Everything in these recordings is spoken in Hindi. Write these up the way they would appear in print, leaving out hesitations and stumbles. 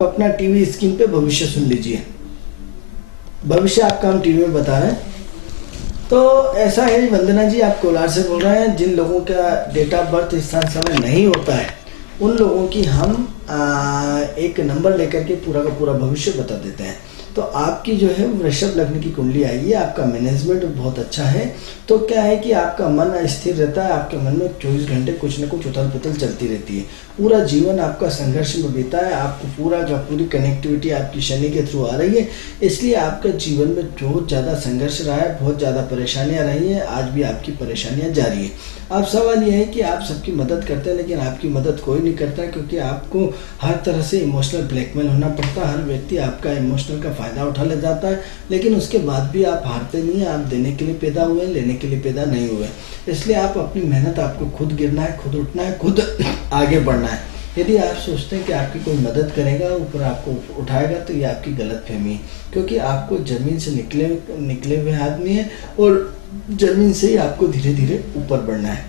अपना टीवी स्क्रीन पे भविष्य सुन लीजिए। भविष्य आपका हम टीवी में बता रहे हैं। तो ऐसा है वंदना जी, आप कोलार से बोल रहे हैं। जिन लोगों का डेट ऑफ बर्थ स्थान समय नहीं होता है उन लोगों की हम एक नंबर लेकर के पूरा का पूरा भविष्य बता देते हैं। तो आपकी जो है वृषभ लग्न की कुंडली आई है, आपका मैनेजमेंट बहुत अच्छा है। तो क्या है कि आपका मन अस्थिर रहता है, आपके मन में 24 घंटे कुछ न कुछ उथल पुथल चलती रहती है। पूरा जीवन आपका संघर्ष में बीता है, आपको पूरा का पूरी कनेक्टिविटी आपकी शनि के थ्रू आ रही है, इसलिए आपके जीवन में बहुत ज़्यादा संघर्ष रहा है, बहुत ज़्यादा परेशानियां रही हैं, आज भी आपकी परेशानियां जारी है। अब सवाल यह है कि आप सबकी मदद करते हैं लेकिन आपकी मदद कोई नहीं करता, क्योंकि आपको हर तरह से इमोशनल ब्लैकमेल होना पड़ता है। हर व्यक्ति आपका इमोशनल का फ़ायदा उठा ले जाता है, लेकिन उसके बाद भी आप हारते नहीं हैं। आप देने के लिए पैदा हुए हैं, लेने के लिए पैदा नहीं हुए। इसलिए आप अपनी मेहनत, आपको खुद गिरना है, खुद उठना है, खुद आगे बढ़ना है। यदि आप सोचते हैं कि आपकी कोई मदद करेगा, ऊपर आपको उठाएगा, तो ये आपकी गलतफहमी है, क्योंकि आपको ज़मीन से निकले हुए आदमी है और ज़मीन से ही आपको धीरे धीरे ऊपर बढ़ना है।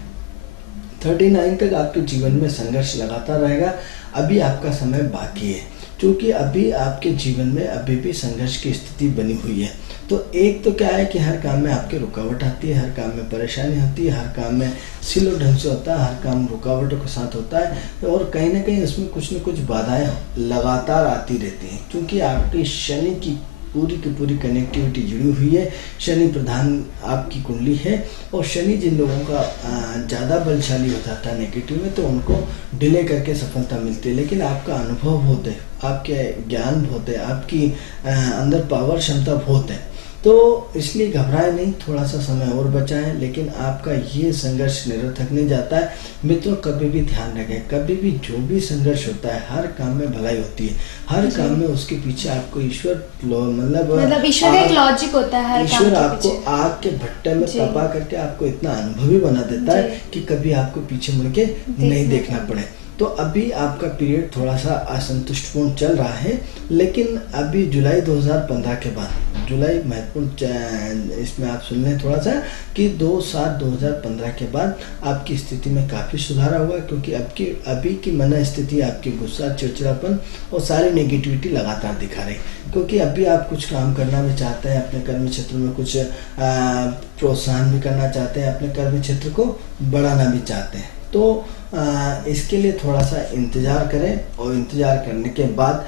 39 तक आपके जीवन में संघर्ष लगातार रहेगा। अभी आपका समय बाकी है, क्योंकि अभी आपके जीवन में अभी भी संघर्ष की स्थिति बनी हुई है। तो एक तो क्या है कि हर काम में आपके रुकावट आती है, हर काम में परेशानी होती है, हर काम में स्लो ढंग से होता है, हर काम रुकावटों के साथ होता है, और कहीं ना कहीं उसमें कुछ न कुछ बाधाएं लगातार आती रहती हैं, क्योंकि आपकी शनि की पूरी कनेक्टिविटी जुड़ी हुई है। शनि प्रधान आपकी कुंडली है, और शनि जिन लोगों का ज़्यादा बलशाली हो जाता है नेगेटिव में, तो उनको डिले करके सफलता मिलती है। लेकिन आपका अनुभव बहुत है, आपके ज्ञान बहुत है, आपकी अंदर पावर क्षमता बहुत है, तो इसलिए घबराए नहीं, थोड़ा सा समय और बचा है। लेकिन आपका ये संघर्ष निरर्थक नहीं जाता है। मित्रों, कभी भी ध्यान रखें, कभी भी जो भी संघर्ष होता है, हर काम में भलाई होती है, हर काम में उसके पीछे आपको ईश्वर मतलब ईश्वर का एक लॉजिक होता है हर ईश्वर काम के आपको पीछे। आग के भट्टे में तपा करके आपको इतना अनुभवी बना देता है कि कभी आपको पीछे मुड़ के नहीं देखना पड़े। तो अभी आपका पीरियड थोड़ा सा असंतुष्टपूर्ण चल रहा है, लेकिन अभी जुलाई 2015 के बाद, जुलाई महत्वपूर्ण इसमें आप सुन लें थोड़ा सा कि 2/7/2015 के बाद आपकी स्थिति में काफ़ी सुधार हुआ, क्योंकि अभी की मन स्थिति आपकी गुस्सा, चिड़चिड़ापन और सारी नेगेटिविटी लगातार दिखा रही, क्योंकि अभी आप कुछ काम करना भी चाहते हैं, अपने कर्म क्षेत्र में कुछ प्रोत्साहन भी करना चाहते हैं, अपने कर्म क्षेत्र को बढ़ाना भी चाहते हैं। तो इसके लिए थोड़ा सा इंतज़ार करें, और इंतज़ार करने के बाद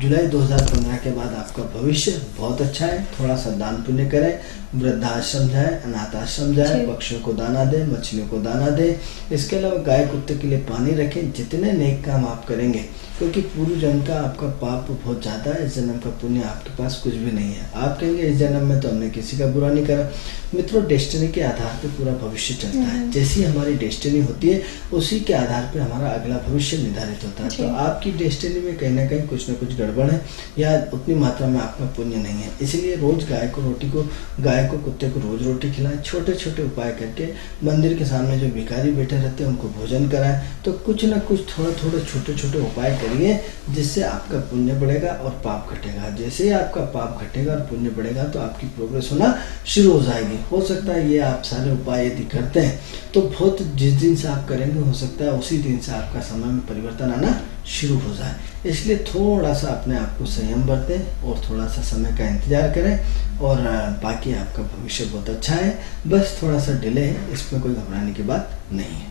जुलाई 2015 के बाद आपका भविष्य बहुत अच्छा है। थोड़ा सा दान पुण्य करें, वृद्धाश्रम जाए, अनाथ आश्रम जाए, पक्षियों को दाना दें, मछलियों को दाना दें। इसके अलावा गाय कुत्ते के लिए पानी रखें। जितने नेक काम आप करेंगे, क्योंकि पूर्व जन्म का आपका पाप बहुत ज़्यादा है, इस जन्म का पुण्य आपके पास कुछ भी नहीं है। आप कहेंगे इस जन्म में तो हमने किसी का बुरा नहीं करा। मित्रों, डेस्टिनी के आधार पर पूरा भविष्य चलता है। जैसी हमारी डेस्टिनी होती है, उसी के आधार पर हमारा अगला भविष्य निर्धारित होता है। तो आपकी डेस्टिनी में कहीं ना कहीं कुछ ना कुछ गड़बड़ है, या उतनी मात्रा में आपका पुण्य नहीं है। इसलिए रोज गाय को कुत्ते को रोज रोटी खिलाएं, छोटे छोटे उपाय करके। मंदिर के सामने जो भिखारी बैठे रहते हैं उनको भोजन कराएं। तो कुछ ना कुछ थोड़े छोटे छोटे उपाय करिए, जिससे आपका पुण्य बढ़ेगा और पाप घटेगा। जैसे ही आपका पाप घटेगा और पुण्य बढ़ेगा, तो आपकी प्रोग्रेस होना शुरू हो जाएगी। हो सकता है ये आप सारे उपाय यदि करते हैं तो बहुत, जिस दिन से आप करेंगे हो सकता है उसी दिन से आपका समय में परिवर्तन आना शुरू हो जाए। इसलिए थोड़ा सा अपने आप को संयम बरतें और थोड़ा सा समय का इंतजार करें, और बाकी आपका भविष्य बहुत अच्छा है। बस थोड़ा सा डिले है, इसमें कोई घबराने की बात नहीं है।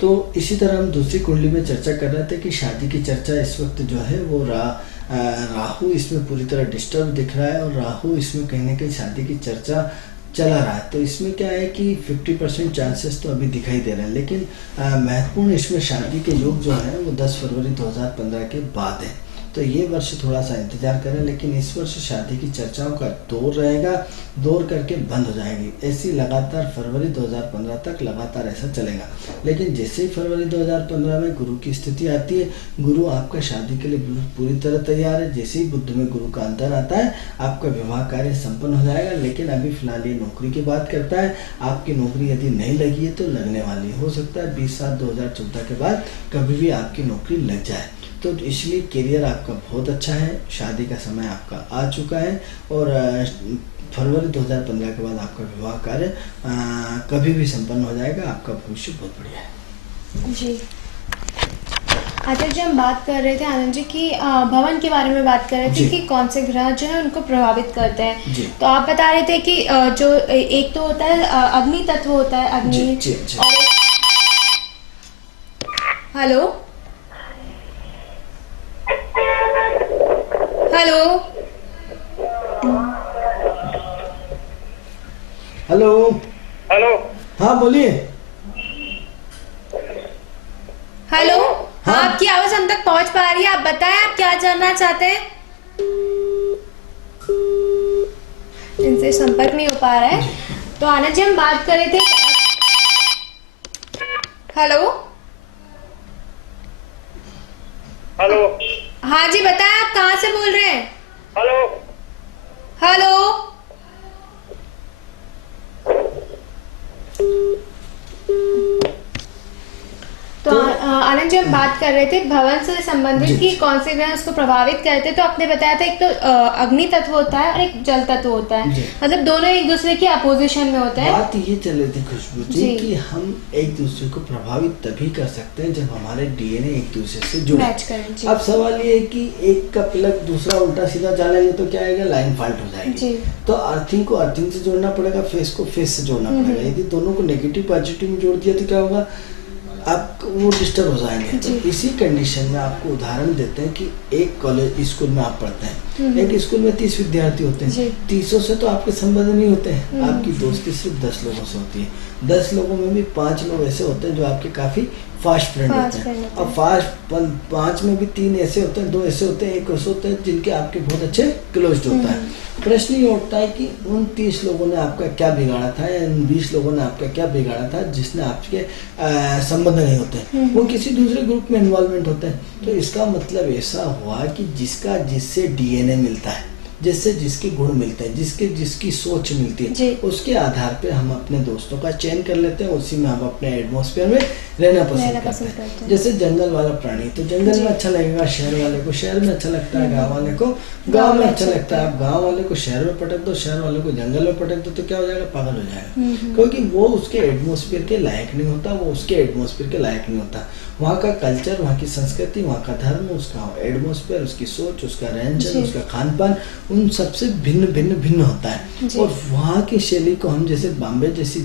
तो इसी तरह हम दूसरी कुंडली में चर्चा कर रहे थे कि शादी की चर्चा इस वक्त जो है वो राहु इसमें पूरी तरह डिस्टर्ब दिख रहा है, और राहु इसमें कहीं ना कहीं शादी की चर्चा चला रहा है। तो इसमें क्या है कि 50% चांसेस तो अभी दिखाई दे रहे हैं, लेकिन महत्वपूर्ण इसमें शादी के योग जो है वो 10 फरवरी 2015 के बाद है। तो ये वर्ष थोड़ा सा इंतजार करें, लेकिन इस वर्ष शादी की चर्चाओं का दौर रहेगा, दौर करके बंद हो जाएगी। ऐसी लगातार फरवरी 2015 तक लगातार ऐसा चलेगा। लेकिन जैसे ही फरवरी 2015 में गुरु की स्थिति आती है, गुरु आपका शादी के लिए पूरी तरह तैयार है। जैसे ही बुध में गुरु का अंतर आता है, आपका विवाह कार्य संपन्न हो जाएगा। लेकिन अभी फिलहाल ये नौकरी की बात करता है। आपकी नौकरी यदि नहीं लगी है तो लगने वाली हो सकता है 20/7/2014 के बाद कभी भी आपकी नौकरी लग जाए। तो इसलिए करियर आपका बहुत अच्छा है, शादी का समय आपका आ चुका है, और फरवरी 2015 के बाद आपका विवाह कार्य कभी भी संपन्न हो जाएगा। आपका भविष्य बहुत बढ़िया है। जी। अच्छा जी, हम बात कर रहे थे आनंद जी की भवन के बारे में बात कर रहे थे जी। कि कौन से ग्रह जो है उनको प्रभावित करते हैं। जी। तो आप बता रहे थे कि जो एक तो होता है अग्नि तत्व होता है, जी अग्नि। जी जी। और हेलो हेलो हेलो। हेलो। हाँ बोलिए। हेलो। हाँ, हाँ। आपकी आवाज हम तक पहुंच पा रही है। आप बताएं, आप क्या जानना चाहते हैं? इनसे संपर्क नहीं हो पा रहा है। तो आनंद जी, हम बात कर रहे थे। हेलो। हेलो। हाँ जी, बताएं, आप कहाँ से बोल रहे हैं? हेलो। हेलो। तो आनंद जी, हम बात कर रहे थे भवन से संबंधित जी। कि कौन से ग्रह उसको प्रभावित करते हैं। तो आपने बताया था एक तो अग्नि तत्व होता है और एक जल तत्व होता है। जी। मतलब दोनों एक दूसरे के अपोजिशन में होते हैं। बात ये चल रही थी खुशबू जी जी। कि हम एक दूसरे को प्रभावित तभी कर सकते हैं जब हमारे डीएनए एक दूसरे से जुड़े। मैच करें जी। अब सवाल ये है कि एक का प्लग दूसरा उल्टा सीधा चलेंगे तो क्या आएगा, लाइन फॉल्ट हो जाएगी। जी। तो अर्थिंग को अर्थिंग से जोड़ना पड़ेगा, फेस को फेस से जोड़ना पड़ेगा। यदि दोनों को नेगेटिव पॉजिटिव में जोड़ दिया तो क्या होगा, आप वो डिस्टर्ब हो जाएंगे। तो इसी कंडीशन में आपको उदाहरण देते हैं कि एक कॉलेज स्कूल में आप पढ़ते हैं, एक स्कूल में 30 विद्यार्थी होते हैं। 30 से तो आपके संबंध नहीं होते हैं, आपकी दोस्ती सिर्फ 10 लोगों से होती है। 10 लोगों में भी 5 लोग ऐसे होते हैं जो आपके काफी फास्ट फ्रेंड होते हैं। और फास्ट 5 में भी 3 ऐसे होते हैं, 2 ऐसे होते हैं, एक ऐसे होते हैं जिनके आपके बहुत अच्छे क्लोज होता है। प्रश्न ये उठता है कि उन 30 लोगों ने आपका क्या बिगाड़ा था या उन 20 लोगों ने आपका क्या बिगाड़ा था जिसने आपके संबंध नहीं होते, वो किसी दूसरे ग्रुप में इन्वॉल्वमेंट होते हैं। तो इसका मतलब ऐसा हुआ कि जिसका जिससे डीएनए मिलता है, जिससे जिसके गुण मिलते हैं, जिसकी सोच मिलती है, उसके आधार पे हम अपने दोस्तों का चयन कर लेते हैं। उसी में हम अपने एटमॉस्फेयर में रहना पसंद करते हैं। जैसे जंगल वाला प्राणी तो जंगल में अच्छा लगेगा, शहर वाले को शहर में अच्छा लगता है, गांव वाले को गांव में अच्छा लगता है। आप गांव वाले को शहर में पटक दो, शहर वाले को जंगल में पटक दो तो क्या हो जाएगा, पागल हो जाएगा। क्योंकि वो उसके एटमॉस्फेयर के लायक नहीं होता, वो उसके एटमॉस्फेयर के लायक नहीं होता। वहाँ का कल्चर, वहाँ की संस्कृति, वहाँ का धर्म, उसका एटमॉस्फेयर, उसकी सोच, उसका रहन सहन, उसका खान पान उन सबसे भिन्न भिन्न भिन्न होता है। और वहाँ की शैली को हम जैसे बॉम्बे जैसी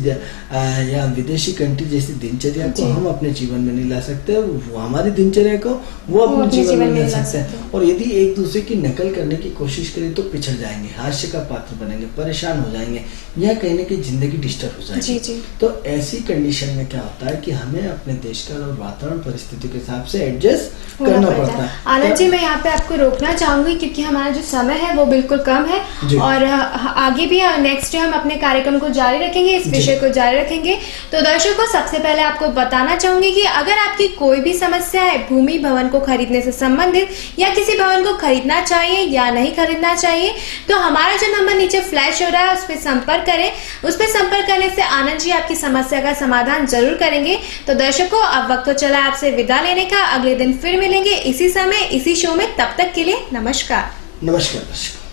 या विदेशी कंट्री जैसी दिनचर्या को हम अपने जीवन में नहीं ला सकते, वो हमारी दिनचर्या को वो अपने जीवन में ला सकते हैं। और यदि एक दूसरे की नकल करने की कोशिश करें तो पिछड़ जाएंगे, हास्य का पात्र बनेंगे, परेशान हो जाएंगे, या कहीं ना कहीं जिंदगी डिस्टर्ब हो जाएगी। तो ऐसी कंडीशन में क्या होता है कि हमें अपने देश का और वातावरण परिस्थिति के हिसाब से एडजस्ट करना पड़ता है। आनंद जी, मैं यहाँ पे आपको रोकना चाहूंगी क्योंकि हमारा जो समय है वो बिल्कुल कम है और आगे भी नेक्स्ट हम अपने कार्यक्रम को जारी रखेंगे, इस विषय को जारी रखेंगे। तो दर्शकों, सबसे पहले आपको बताना चाहूंगी कि अगर आपकी कोई भी समस्या है भूमि भवन को खरीदने से संबंधित या किसी भवन को खरीदना चाहिए या नहीं खरीदना चाहिए, तो हमारा जो नंबर नीचे फ्लैश हो रहा है उस पर संपर्क करें। उस पर संपर्क करने से आनंद जी आपकी समस्या का समाधान जरूर करेंगे। तो दर्शकों, अब वक्त तो चला आपसे विदा लेने का। अगले दिन फिर मिलेंगे इसी समय इसी शो में। तब तक के लिए नमस्कार। नमस्कार।